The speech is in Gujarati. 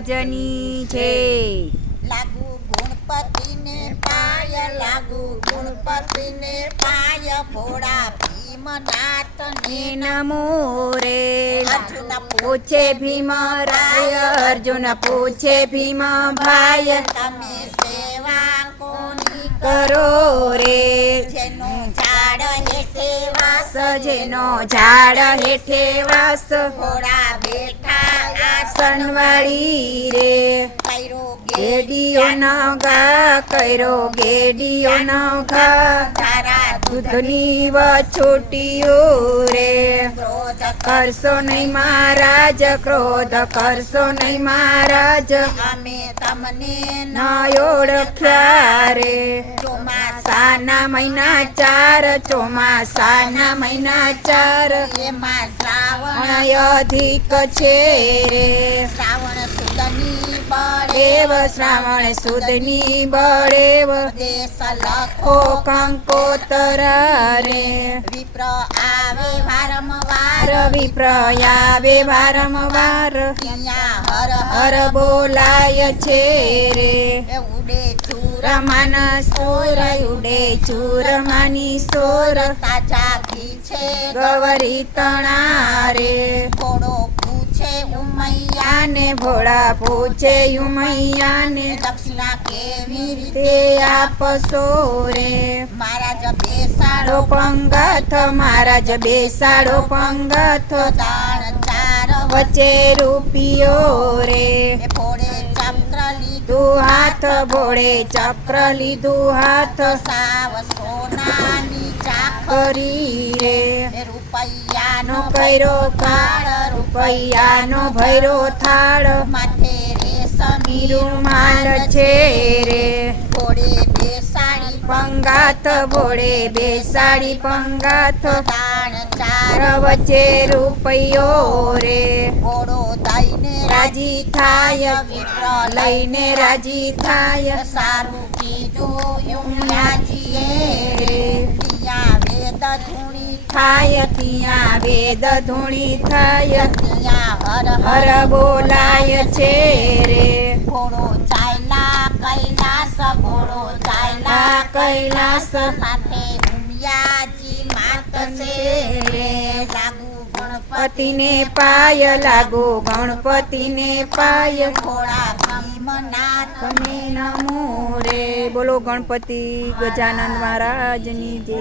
જની છે લાગુ ગણપતિને પાય, લાગુ ગણપતિને પાય, ભોળા ભીમનાથને નમો રે અર્જુન પૂછે ભીમ રાય, અર્જુન પૂછે ભીમ ભાઈ, તમે સેવા કોની કરો રે જેનો ઝાડ હેઠે વાસ, સજેનો ઝાડ હેઠે વાસ, ભોળા બેઠા સનવાળી રે કૈરો ગેડીઓ ન ઘા કર્યો, ગેડીઓ ન ઘા તારા દૂધની વછોટીઓ રે ક્રોધ કરશો નહીં મહારાજ, ક્રોધ કરશો નહીં મહારાજ, અમે તમને ન ઓળખ્યા રે ચોમાસાના સાના મહિના ચાર, ચોમાસાના મહિના ચાર, એમાં શ્રાવણ પણ અધિક છે રે શ્રાવણ સુદની બળે દેવ, શ્રાવણ સુદની બળેવ, દેશ લખો ઓ કંકોતર રે વિપ્ર આવે વારંવાર, વાર વિપ્ર આવે વારંવાર, ત્યાં હર હર બોલાય છે રે એ ઉડે ચૂર રમાન સોર, ઉડે ચૂરમાની સોર, તાજા ઘી છે ગવરી તણા રે ઘોડો પૂછે ઉમૈયા આને ભોળા પૂછે ઉમૈયાને, દક્ષિણા કેવી રીતે તે આપશો રે મહારાજ બેસાડો સાડો પંગથ, મહારાજ બેસાડો પંગથ, દાણ ચાર વચ્ચે રૂપિયો રે એ ભોળે ચક્ર લીધું તું હાથ, ભોળે ચક્ર લીધું હાથ, સાવ સોનાની ચાકરી કરી રે એ રૂપિયાનો નો કર્યો કાળ, રૂપિયાનો ભૈરો થાળ, માથે રેશમી રૂમાલ છે રે ઘોડે બેસાડી પંગાથ, ભોળે બેસાડી પંગાથ, દાણ ચાર ચાર વચ્ચે રૂપિયો રે ઘોડો દઈને રાજી થાય, વિપ્ર લઈને રાજી થાય, સારું કીધું યુમરાજીએ રે ત્યાં વેદ ધૂણી થાય, ત્યાં વેદ ધૂણી થાય, ત્યાં હર હર બોલાય છે રે ઘોડો ચાયલા કૈલાસ, ઘોડો ચાયલા આ કૈલાસ સાથે ઉમિયાજી માત છે રે લાગુ ગણપતિ પતિને પાય, લાગુ ગણપતિને પાય, ઘોડા ભીમનાથ તમે નમો રે બોલો ગણપતિ ગજાનંદ મહારાજની જય.